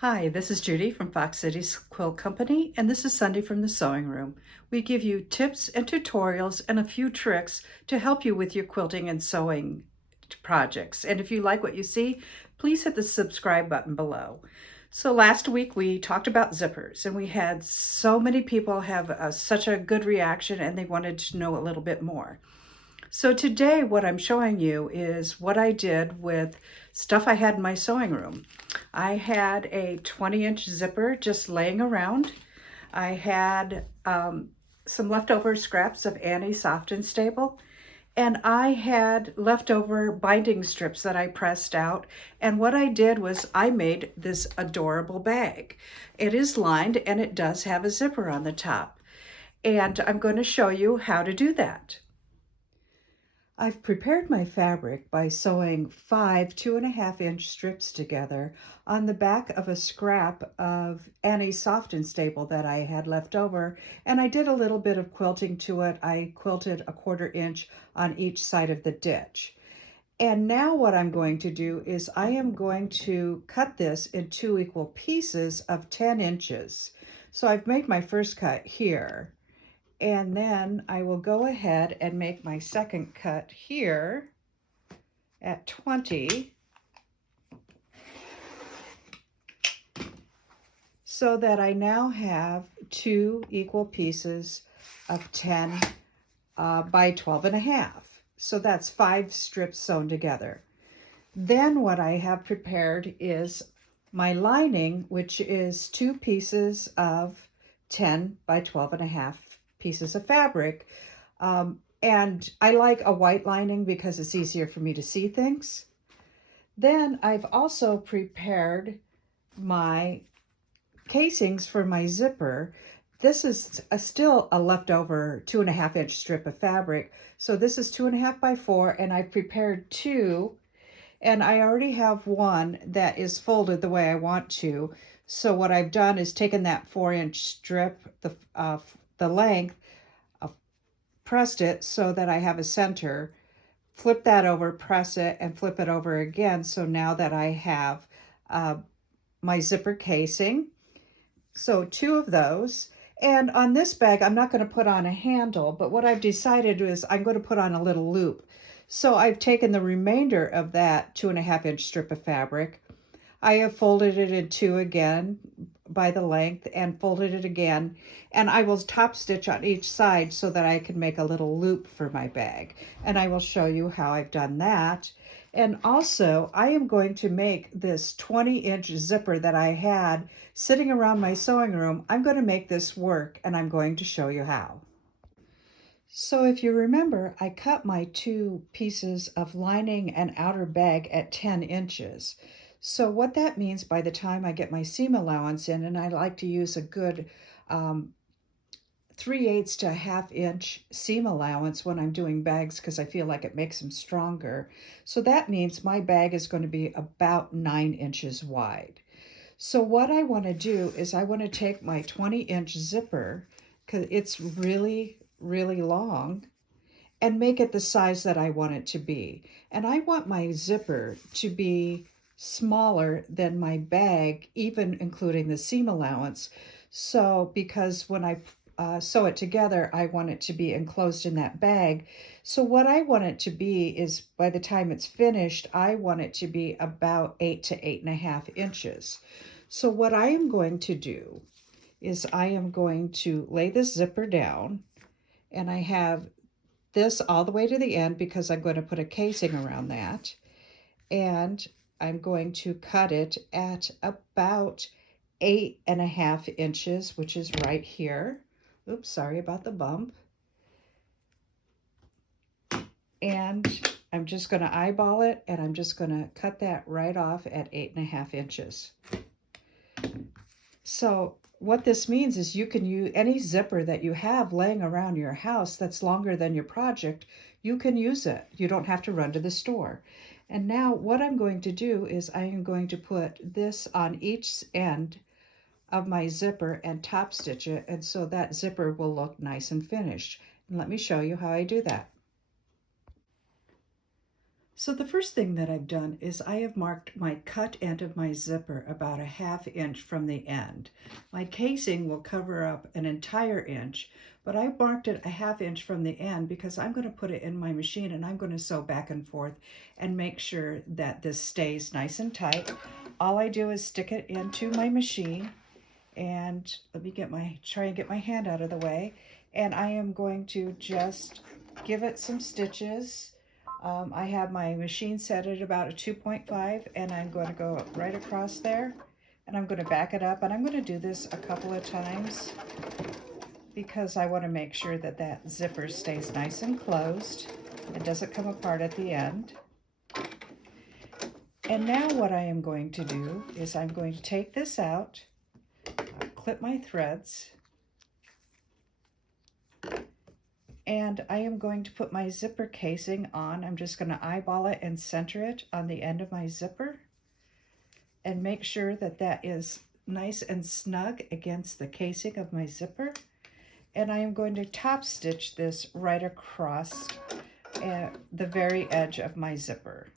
Hi, this is Judy from Fox Cities Quilt Company, and this is Sunday from the Sewing Room. We give you tips and tutorials and a few tricks to help you with your quilting and sewing projects. And if you like what you see, please hit the subscribe button below. So last week we talked about zippers, and we had so many people have such a good reaction, and they wanted to know a little bit more. So today what I'm showing you is what I did with stuff I had in my sewing room. I had a 20-inch zipper just laying around. I had some leftover scraps of Annie Soft and Stable, and I had leftover binding strips that I pressed out. And what I did was I made this adorable bag. It is lined and it does have a zipper on the top. And I'm going to show you how to do that. I've prepared my fabric by sewing 5 2.5-inch strips together on the back of a scrap of Annie's Soft and Stable that I had left over, and I did a little bit of quilting to it. I quilted a 1/4 inch on each side of the ditch. And now what I'm going to do is I am going to cut this in 2 equal pieces of 10 inches. So I've made my first cut here. And then I will go ahead and make my second cut here at 20 so that I now have 2 equal pieces of 10 by 12.5. So that's 5 strips sewn together. Then what I have prepared is my lining, which is 2 pieces of 10 by 12.5 pieces of fabric. And I like a white lining because it's easier for me to see things. Then I've also prepared my casings for my zipper. This is still a leftover 2.5-inch strip of fabric. So this is 2.5 by 4, and I've prepared 2. And I already have one that is folded the way I want to. So what I've done is taken that 4-inch strip, the length, pressed it so that I have a center, flip that over, press it, and flip it over again. So now that I have my zipper casing. So 2 of those. And on this bag, I'm not going to put on a handle, but what I've decided is I'm going to put on a little loop. So I've taken the remainder of that 2.5-inch strip of fabric. I have folded it in 2 again by the length and folded it again, and I will top stitch on each side so that I can make a little loop for my bag. And I will show you how I've done that. And also I am going to make this 20-inch zipper that I had sitting around my sewing room. I'm going to make this work, and I'm going to show you how. So if you remember, I cut my 2 pieces of lining and outer bag at 10 inches. So what that means by the time I get my seam allowance in, and I like to use a good 3/8 to 1/2 inch seam allowance when I'm doing bags because I feel like it makes them stronger. So that means my bag is going to be about 9 inches wide. So what I want to do is I want to take my 20-inch zipper, because it's really, really long, and make it the size that I want it to be. And I want my zipper to be smaller than my bag, even including the seam allowance. So because when I sew it together, I want it to be enclosed in that bag. So what I want it to be is, by the time it's finished, I want it to be about 8 to 8.5 inches. So what I am going to do is I am going to lay this zipper down, and I have this all the way to the end because I'm going to put a casing around that. And I'm going to cut it at about 8.5 inches, which is right here. Oops, sorry about the bump. And I'm just going to eyeball it, and I'm just going to cut that right off at 8.5 inches. So what this means is you can use any zipper that you have laying around your house that's longer than your project. You can use it. You don't have to run to the store. And now what I'm going to do is I am going to put this on each end of my zipper and top stitch it, and so that zipper will look nice and finished. And let me show you how I do that. So the first thing that I've done is I have marked my cut end of my zipper about a 1/2 inch from the end. My casing will cover up an entire inch, but I marked it a 1/2 inch from the end because I'm going to put it in my machine and I'm going to sew back and forth and make sure that this stays nice and tight. All I do is stick it into my machine, and let me try and get my hand out of the way, and I am going to just give it some stitches. I have my machine set at about a 2.5, and I'm going to go right across there, and I'm going to back it up, and I'm going to do this a couple of times because I want to make sure that that zipper stays nice and closed and doesn't come apart at the end. And now what I am going to do is I'm going to take this out, clip my threads, and I am going to put my zipper casing on. I'm just going to eyeball it and center it on the end of my zipper and make sure that that is nice and snug against the casing of my zipper. And I am going to top stitch this right across the very edge of my zipper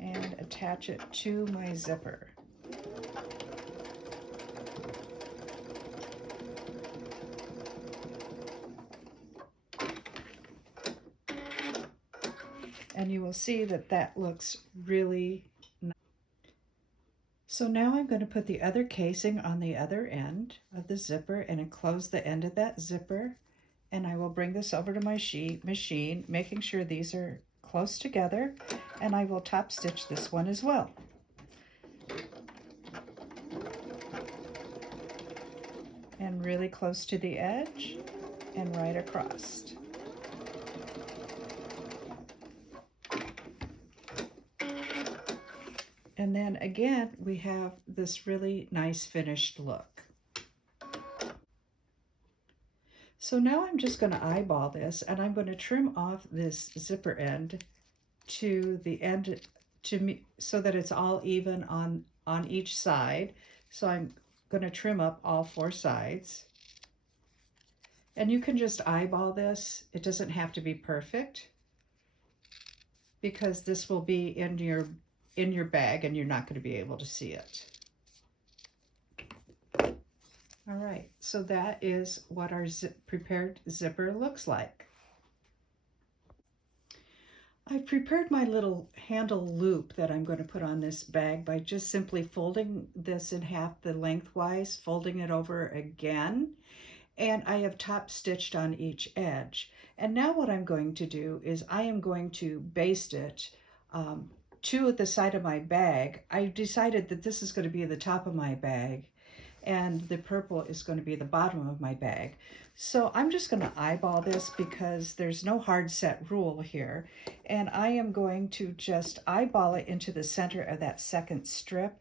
and attach it to my zipper. And you will see that that looks really nice. So now I'm going to put the other casing on the other end of the zipper and enclose the end of that zipper. And I will bring this over to my machine, making sure these are close together, and I will top stitch this one as well. And really close to the edge and right across. And then again, we have this really nice finished look. So now I'm just going to eyeball this, and I'm going to trim off this zipper end to the end so that it's all even on each side. So I'm going to trim up all 4 sides. And you can just eyeball this. It doesn't have to be perfect because this will be in your bag and you're not going to be able to see it. All right, so that is what our prepared zipper looks like. I've prepared my little handle loop that I'm going to put on this bag by just simply folding this in half the lengthwise, folding it over again, and I have top stitched on each edge. And now what I'm going to do is I am going to baste it to the side of my bag. I decided that this is going to be the top of my bag and the purple is going to be the bottom of my bag. So I'm just going to eyeball this because there's no hard set rule here. And I am going to just eyeball it into the center of that second strip.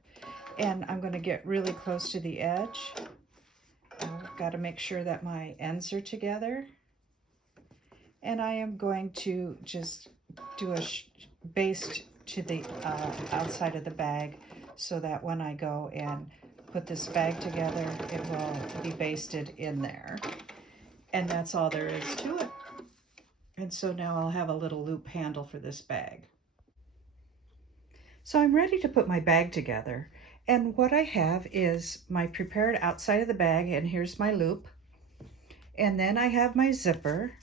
And I'm going to get really close to the edge. I've got to make sure that my ends are together. And I am going to just do a baste to the outside of the bag so that when I go and put this bag together, it will be basted in there. And that's all there is to it. And so now I'll have a little loop handle for this bag. So I'm ready to put my bag together. And what I have is my prepared outside of the bag, and here's my loop. And then I have my zipper,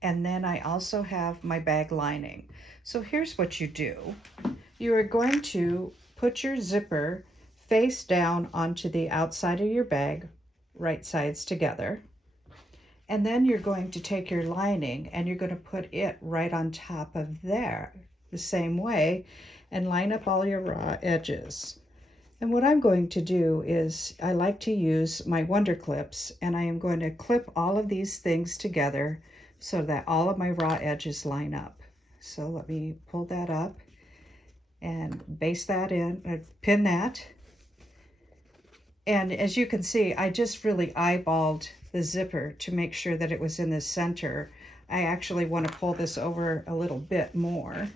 and then I also have my bag lining. So here's what you do. You are going to put your zipper face down onto the outside of your bag, right sides together. And then you're going to take your lining and you're going to put it right on top of there the same way and line up all your raw edges. And what I'm going to do is I like to use my Wonder Clips, and I am going to clip all of these things together so that all of my raw edges line up. So let me pull that up and baste that in, pin that. And as you can see, I just really eyeballed the zipper to make sure that it was in the center. I actually want to pull this over a little bit more.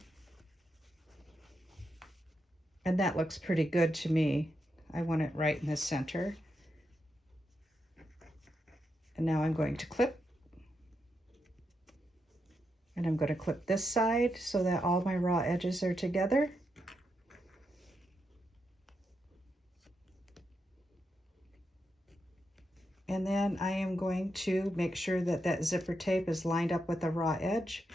And that looks pretty good to me. I want it right in the center. And now I'm going to clip. And I'm going to clip this side so that all my raw edges are together. And then I am going to make sure that that zipper tape is lined up with the raw edge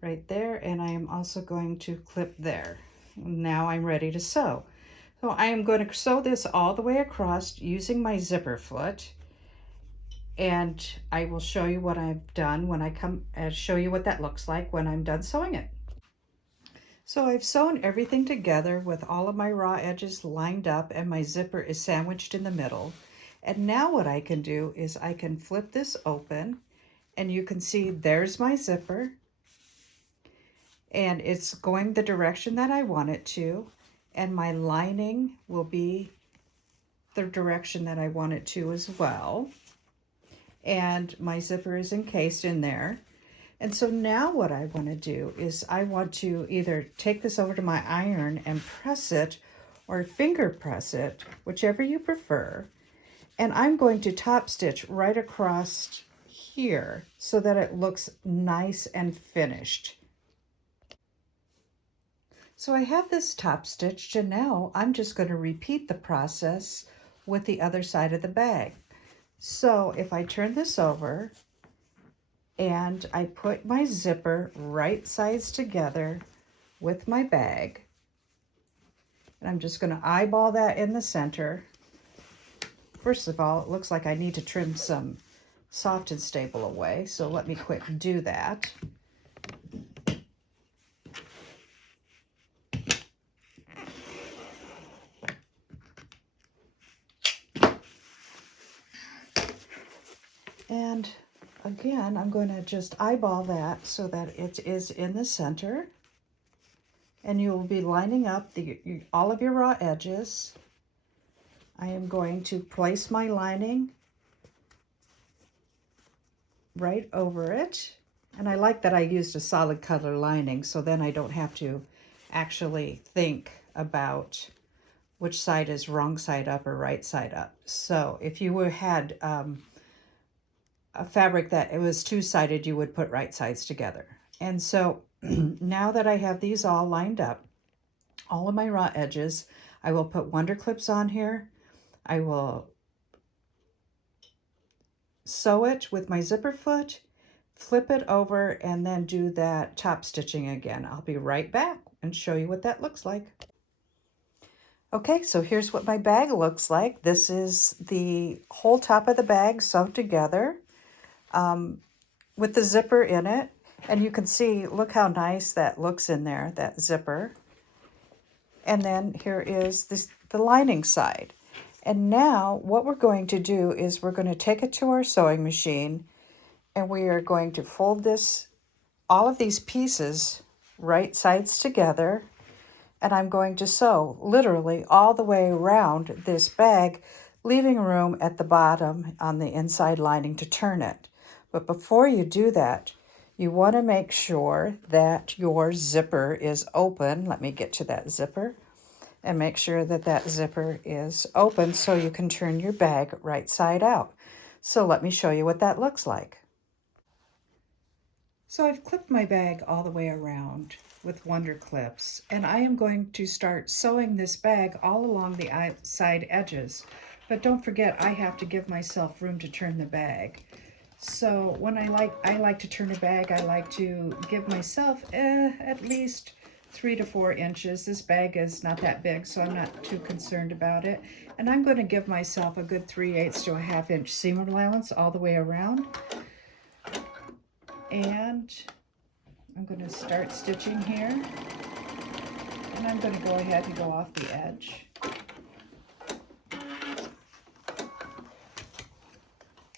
right there. And I am also going to clip there. Now I'm ready to sew. So I am going to sew this all the way across using my zipper foot. And I will show you what I've done when I come and show you what that looks like when I'm done sewing it. So I've sewn everything together with all of my raw edges lined up and my zipper is sandwiched in the middle. And now what I can do is I can flip this open and you can see there's my zipper and it's going the direction that I want it to, and my lining will be the direction that I want it to as well. And my zipper is encased in there. And so now what I want to do is I want to either take this over to my iron and press it or finger press it, whichever you prefer. And I'm going to top stitch right across here so that it looks nice and finished. So I have this top stitched, and now I'm just going to repeat the process with the other side of the bag. So if I turn this over and I put my zipper right sides together with my bag, and I'm just going to eyeball that in the center. First of all, it looks like I need to trim some soft and stable away, so let me quick do that. And again, I'm going to just eyeball that so that it is in the center. And you will be lining up all of your raw edges. I am going to place my lining right over it. And I like that I used a solid color lining, so then I don't have to actually think about which side is wrong side up or right side up. So if you had a fabric that it was two-sided, you would put right sides together. And so now that I have these all lined up, all of my raw edges, I will put wonder clips on here. I will sew it with my zipper foot, flip it over, and then do that top stitching again. I'll be right back and show you what that looks like. Okay, so here's what my bag looks like. This is the whole top of the bag sewed together with the zipper in it. And you can see, look how nice that looks in there, that zipper. And then here is the lining side. And now what we're going to do is we're going to take it to our sewing machine and we are going to fold all of these pieces right sides together. And I'm going to sew literally all the way around this bag, leaving room at the bottom on the inside lining to turn it. But before you do that, you want to make sure that your zipper is open. Let me get to that zipper and make sure that that zipper is open so you can turn your bag right side out. So let me show you what that looks like. So I've clipped my bag all the way around with wonder clips, and I am going to start sewing this bag all along the side edges. But don't forget, I have to give myself room to turn the bag. So when I like to turn a bag, I like to give myself at least 3 to 4 inches. This bag is not that big, so I'm not too concerned about it. And I'm going to give myself a good 3/8 to a 1/2 inch seam allowance all the way around. And I'm going to start stitching here. And I'm going to go ahead and go off the edge.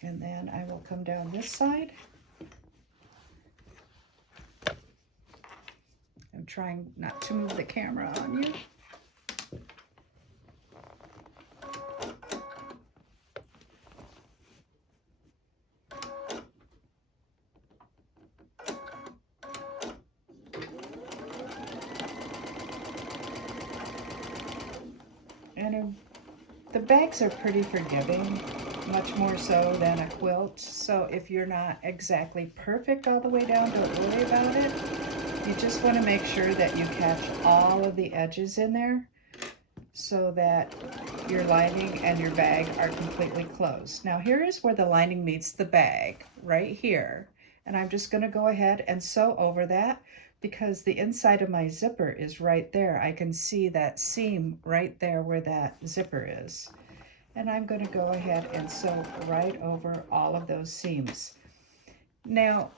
And then I will come down this side. I'm trying not to move the camera on you. And the bags are pretty forgiving. much more so than a quilt. So if you're not exactly perfect all the way down, don't worry about it. You just want to make sure that you catch all of the edges in there so that your lining and your bag are completely closed. Now here is where the lining meets the bag, right here. And I'm just going to go ahead and sew over that because the inside of my zipper is right there. I can see that seam right there where that zipper is. And I'm going to go ahead and sew right over all of those seams. Now,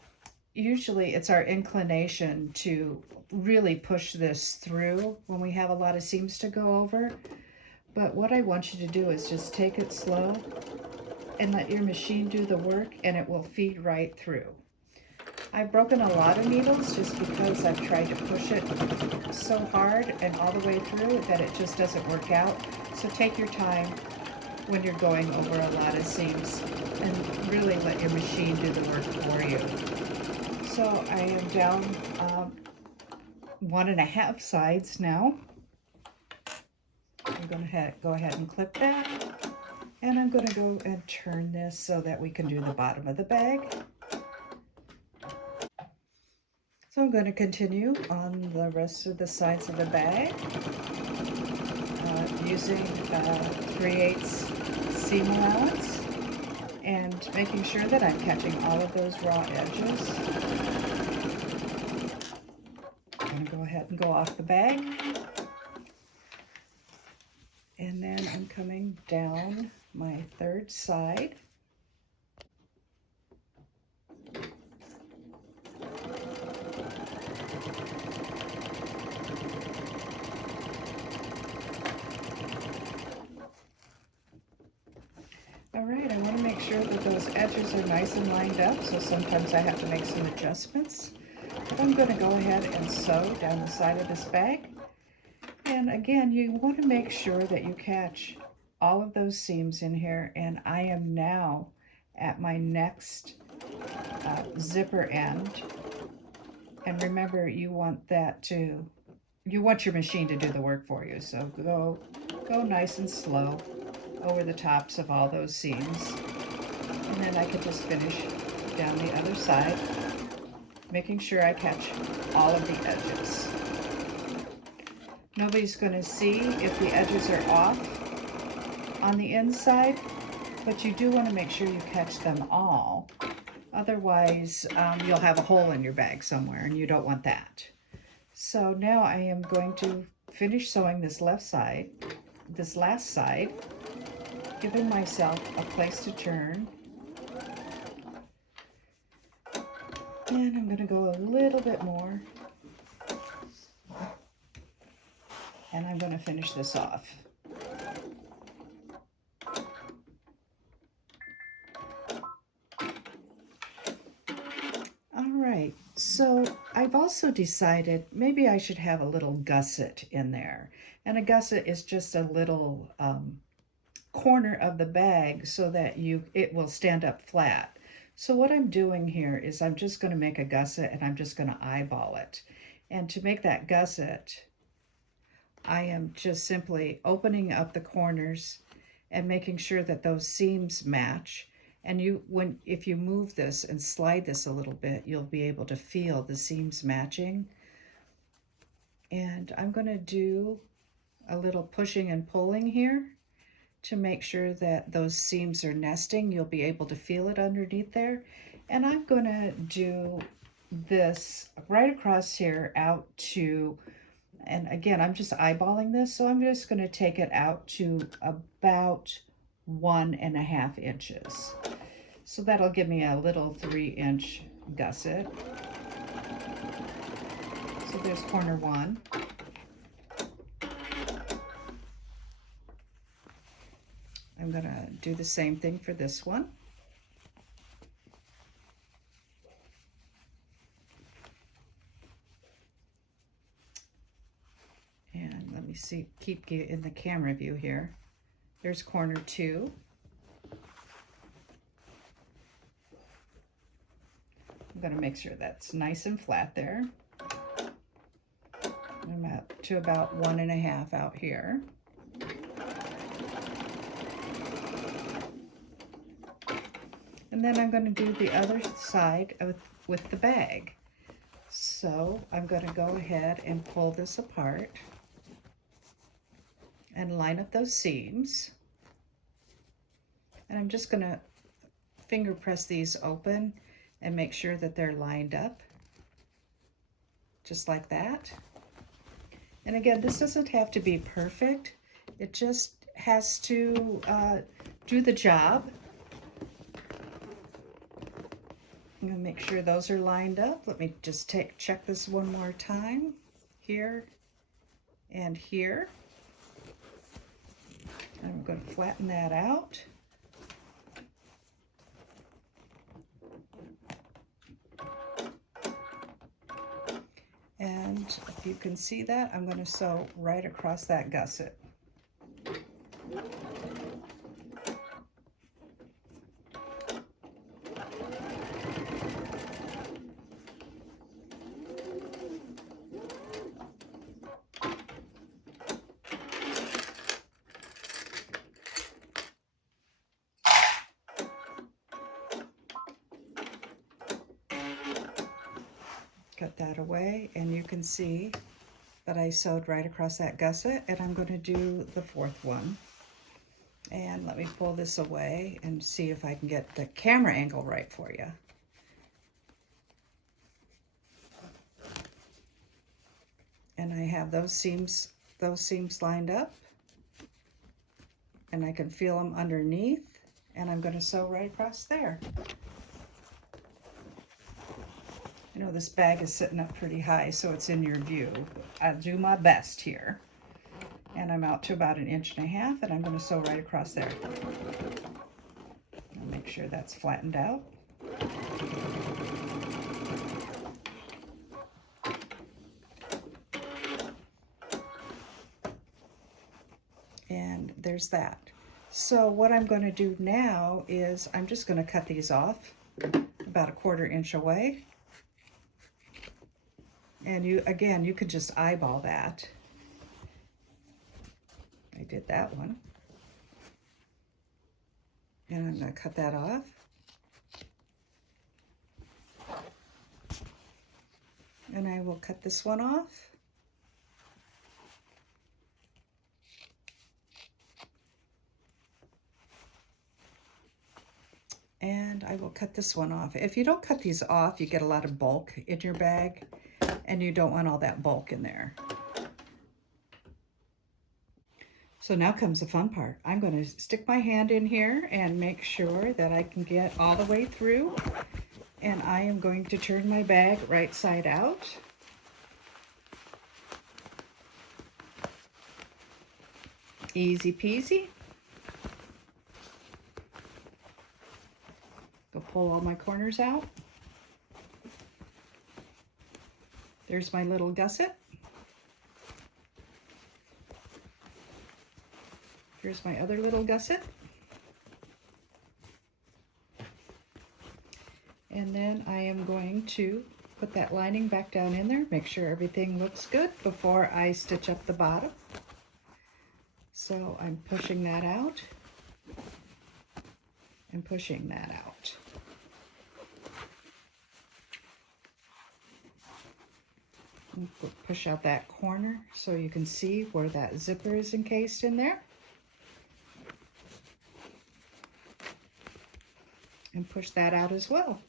usually it's our inclination to really push this through when we have a lot of seams to go over. But what I want you to do is just take it slow and let your machine do the work, and it will feed right through. I've broken a lot of needles just because I've tried to push it so hard and all the way through that it just doesn't work out. So take your time when you're going over a lot of seams and really let your machine do the work for you. So I am down 1.5 sides now. I'm going to go ahead and clip that, and I'm going to go and turn this so that we can do the bottom of the bag. So I'm going to continue on the rest of the sides of the bag using 3/8 seam allowance and making sure that I'm catching all of those raw edges. I'm going to go ahead and go off the bag. And then I'm coming down my 3rd side. All right, I want to make sure that those edges are nice and lined up, so sometimes I have to make some adjustments. But I'm going to go ahead and sew down the side of this bag. And again, you want to make sure that you catch all of those seams in here. And I am now at my next zipper end. And remember, you want your machine to do the work for you. So go nice and slow over the tops of all those seams. And then I can just finish down the other side, making sure I catch all of the edges. Nobody's going to see if the edges are off on the inside, but you do want to make sure you catch them all. Otherwise, you'll have a hole in your bag somewhere, and you don't want that. So now I am going to finish sewing this last side, giving myself a place to turn. And I'm going to go a little bit more. And I'm going to finish this off. All right, so I've also decided maybe I should have a little gusset in there. And a gusset is just a little corner of the bag so that it will stand up flat. So what I'm doing here is I'm just going to make a gusset, and I'm just going to eyeball it. And to make that gusset, I am just simply opening up the corners and making sure that those seams match. And if you move this and slide this a little bit, you'll be able to feel the seams matching. And I'm going to do a little pushing and pulling here to make sure that those seams are nesting. You'll be able to feel it underneath there. And I'm going to do this right across here out to, and again, I'm just eyeballing this, so I'm just going to take it out to about 1.5 inches. So that'll give me a little 3-inch gusset. So there's corner 1. I'm going to do the same thing for this one. And let me see, keep in the camera view here. There's corner 2. I'm going to make sure that's nice and flat there. I'm up to about 1.5 out here. And then I'm going to do the other side with the bag. So I'm going to go ahead and pull this apart and line up those seams. And I'm just going to finger press these open and make sure that they're lined up, just like that. And again, this doesn't have to be perfect. It just has to do the job. I'm gonna make sure those are lined up. Let me just check this one more time. Here and here. I'm gonna flatten that out. And if you can see that, I'm going to sew right across that gusset. Cut that away, and you can see that I sewed right across that gusset, and I'm going to do the fourth one. And let me pull this away and see if I can get the camera angle right for you. And I have those seams lined up, and I can feel them underneath, and I'm going to sew right across there. You know, this bag is sitting up pretty high, so it's in your view. I'll do my best here. And I'm out to about 1.5 inches, and I'm going to sew right across there. I'll make sure that's flattened out. And there's that. So what I'm going to do now is I'm just going to cut these off about 1/4 inch away. And you could just eyeball that. I did that one. And I'm going to cut that off. And I will cut this one off. And I will cut this one off. If you don't cut these off, you get a lot of bulk in your bag, and you don't want all that bulk in there. So now comes the fun part. I'm going to stick my hand in here and make sure that I can get all the way through. And I am going to turn my bag right side out. Easy peasy. Go pull all my corners out. There's my little gusset. Here's my other little gusset. And then I am going to put that lining back down in there, make sure everything looks good before I stitch up the bottom. So I'm pushing that out and pushing that out. And push out that corner so you can see where that zipper is encased in there. And push that out as well.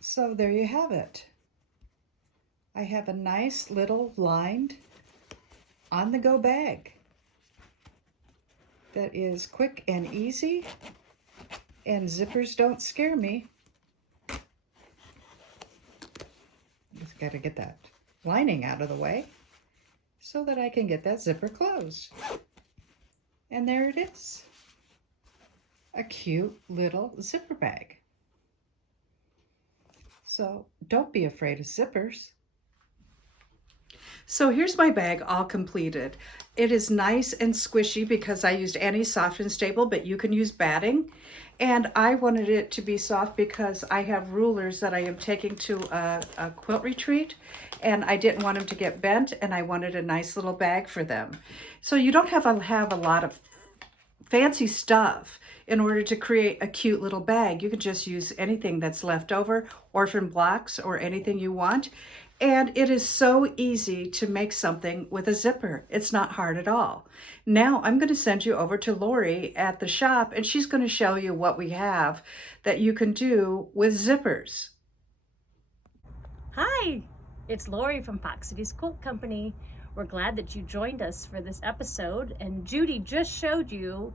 So there you have it. I have a nice little lined on-the-go bag that is quick and easy, and zippers don't scare me. Just got to get that lining out of the way so that I can get that zipper closed. And there it is, a cute little zipper bag. So don't be afraid of zippers. So here's my bag all completed. It is nice and squishy because I used anti-soft and stable, but you can use batting. And I wanted it to be soft because I have rulers that I am taking to a quilt retreat, and I didn't want them to get bent, and I wanted a nice little bag for them. So you don't have to have a lot of fancy stuff in order to create a cute little bag. You can just use anything that's left over, orphan blocks or anything you want. And it is so easy to make something with a zipper. It's not hard at all. Now I'm going to send you over to Lori at the shop, and she's going to show you what we have that you can do with zippers. Hi, it's Lori from Fox City's Quilt Company. We're glad that you joined us for this episode, and Judy just showed you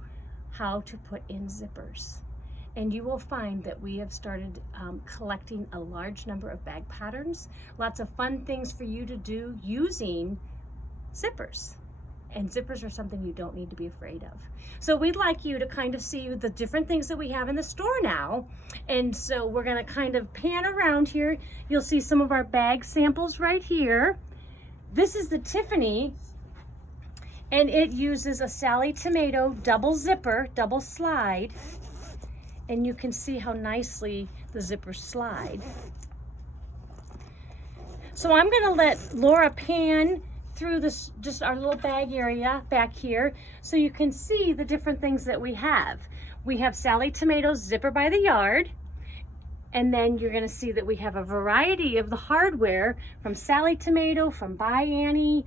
how to put in zippers. And you will find that we have started collecting a large number of bag patterns, lots of fun things for you to do using zippers. And zippers are something you don't need to be afraid of. So we'd like you to kind of see the different things that we have in the store now. And so we're gonna kind of pan around here. You'll see some of our bag samples right here. This is the Tiffany, and it uses a Sally Tomato double zipper, double slide. And you can see how nicely the zippers slide. So I'm gonna let Laura pan through this, just our little bag area back here, so you can see the different things that we have. We have Sally Tomato's zipper by the yard, and then you're gonna see that we have a variety of the hardware from Sally Tomato, from By Annie,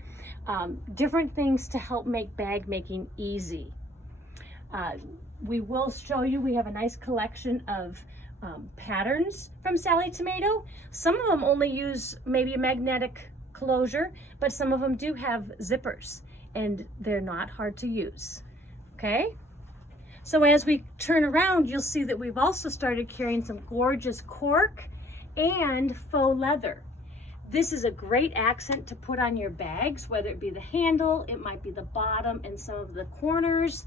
different things to help make bag making easy. We will show you, we have a nice collection of patterns from Sally Tomato. Some of them only use maybe a magnetic closure, but some of them do have zippers, and they're not hard to use, okay? So as we turn around, you'll see that we've also started carrying some gorgeous cork and faux leather. This is a great accent to put on your bags, whether it be the handle, it might be the bottom and some of the corners.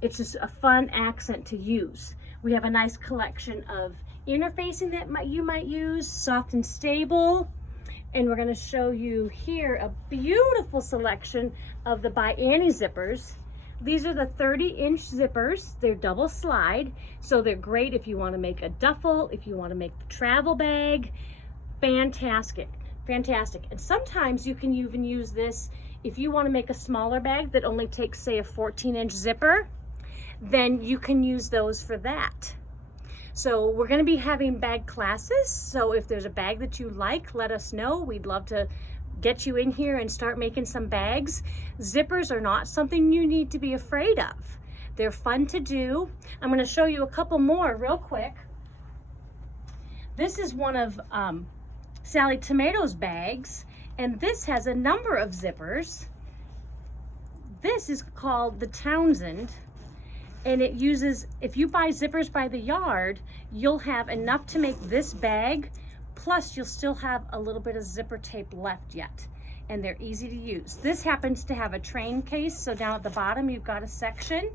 It's just a fun accent to use. We have a nice collection of interfacing that you might use, soft and stable. And we're gonna show you here a beautiful selection of the By Annie zippers. These are the 30-inch zippers. They're double slide, so they're great if you wanna make a duffel, if you wanna make the travel bag. Fantastic, fantastic. And sometimes you can even use this if you wanna make a smaller bag that only takes, say, a 14-inch zipper, then you can use those for that. So we're gonna be having bag classes. So if there's a bag that you like, let us know. We'd love to get you in here and start making some bags. Zippers are not something you need to be afraid of. They're fun to do. I'm gonna show you a couple more real quick. This is one of Sally Tomato's bags, and this has a number of zippers. This is called the Townsend. And it uses, if you buy zippers by the yard, you'll have enough to make this bag, plus you'll still have a little bit of zipper tape left yet. And they're easy to use. This happens to have a train case, so down at the bottom you've got a section.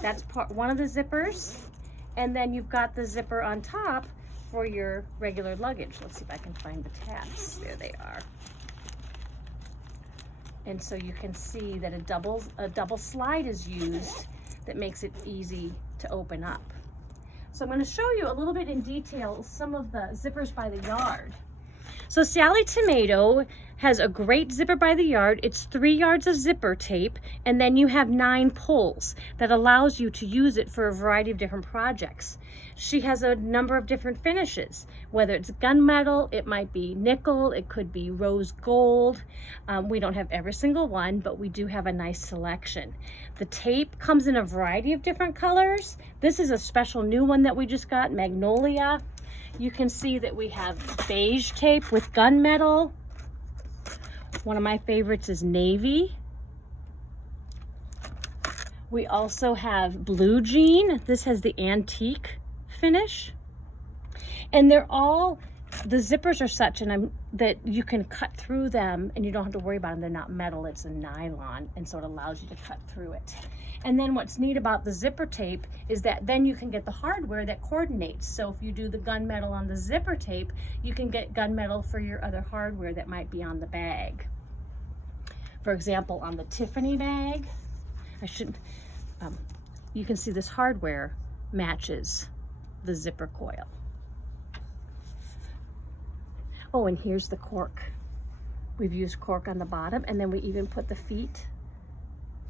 That's one of the zippers. And then you've got the zipper on top for your regular luggage. Let's see if I can find the tabs. There they are. And so you can see that a double slide is used that makes it easy to open up. So I'm going to show you a little bit in detail some of the zippers by the yard. So Sally Tomato has a great zipper by the yard. It's 3 yards of zipper tape, and then you have 9 pulls that allows you to use it for a variety of different projects. She has a number of different finishes, whether it's gunmetal, it might be nickel, it could be rose gold. We don't have every single one, but we do have a nice selection. The tape comes in a variety of different colors. This is a special new one that we just got, Magnolia. You can see that we have beige tape with gunmetal. One of my favorites is navy. We also have blue jean. This has the antique finish. And they're all, the zippers are such that you can cut through them and you don't have to worry about them. They're not metal, it's a nylon, and so it allows you to cut through it. And then what's neat about the zipper tape is that then you can get the hardware that coordinates. So if you do the gunmetal on the zipper tape, you can get gunmetal for your other hardware that might be on the bag. For example, on the Tiffany bag, you can see this hardware matches the zipper coil. Oh, and here's the cork. We've used cork on the bottom, and then we even put the feet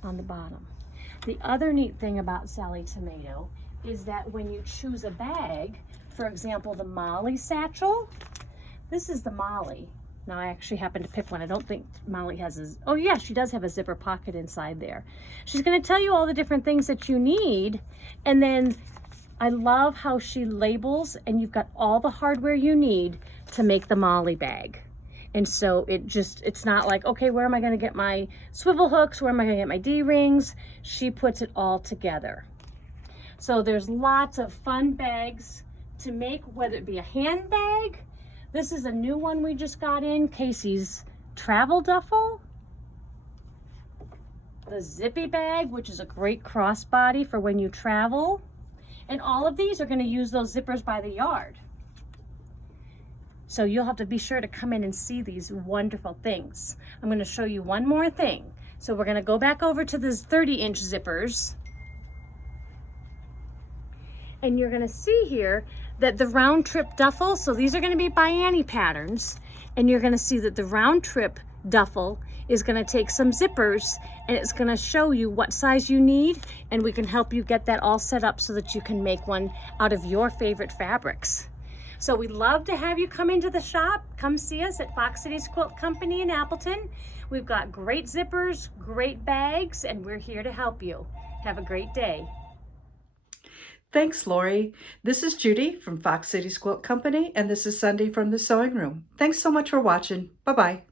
on the bottom. The other neat thing about Sally Tomato is that when you choose a bag, for example, the Molly satchel, this is the Molly. Now I actually happen to pick one. I don't think Molly has a, oh yeah, she does have a zipper pocket inside there. She's gonna tell you all the different things that you need, and then I love how she labels, and you've got all the hardware you need to make the Molly bag. And so it's not like, okay, where am I gonna get my swivel hooks? Where am I gonna get my D-rings? She puts it all together. So there's lots of fun bags to make, whether it be a handbag. This is a new one we just got in, Casey's travel duffel. The zippy bag, which is a great crossbody for when you travel. And all of these are gonna use those zippers by the yard. So you'll have to be sure to come in and see these wonderful things. I'm gonna show you one more thing. So we're gonna go back over to these 30-inch zippers. And you're gonna see here that the round trip duffel, so these are gonna be by Annie patterns, and you're gonna see that the round trip duffel is gonna take some zippers, and it's gonna show you what size you need, and we can help you get that all set up so that you can make one out of your favorite fabrics. So we'd love to have you come into the shop. Come see us at Fox Cities Quilt Company in Appleton. We've got great zippers, great bags, and we're here to help you. Have a great day. Thanks, Lori. This is Judy from Fox Cities Quilt Company, and this is Sunday from the Sewing Room. Thanks so much for watching. Bye-bye.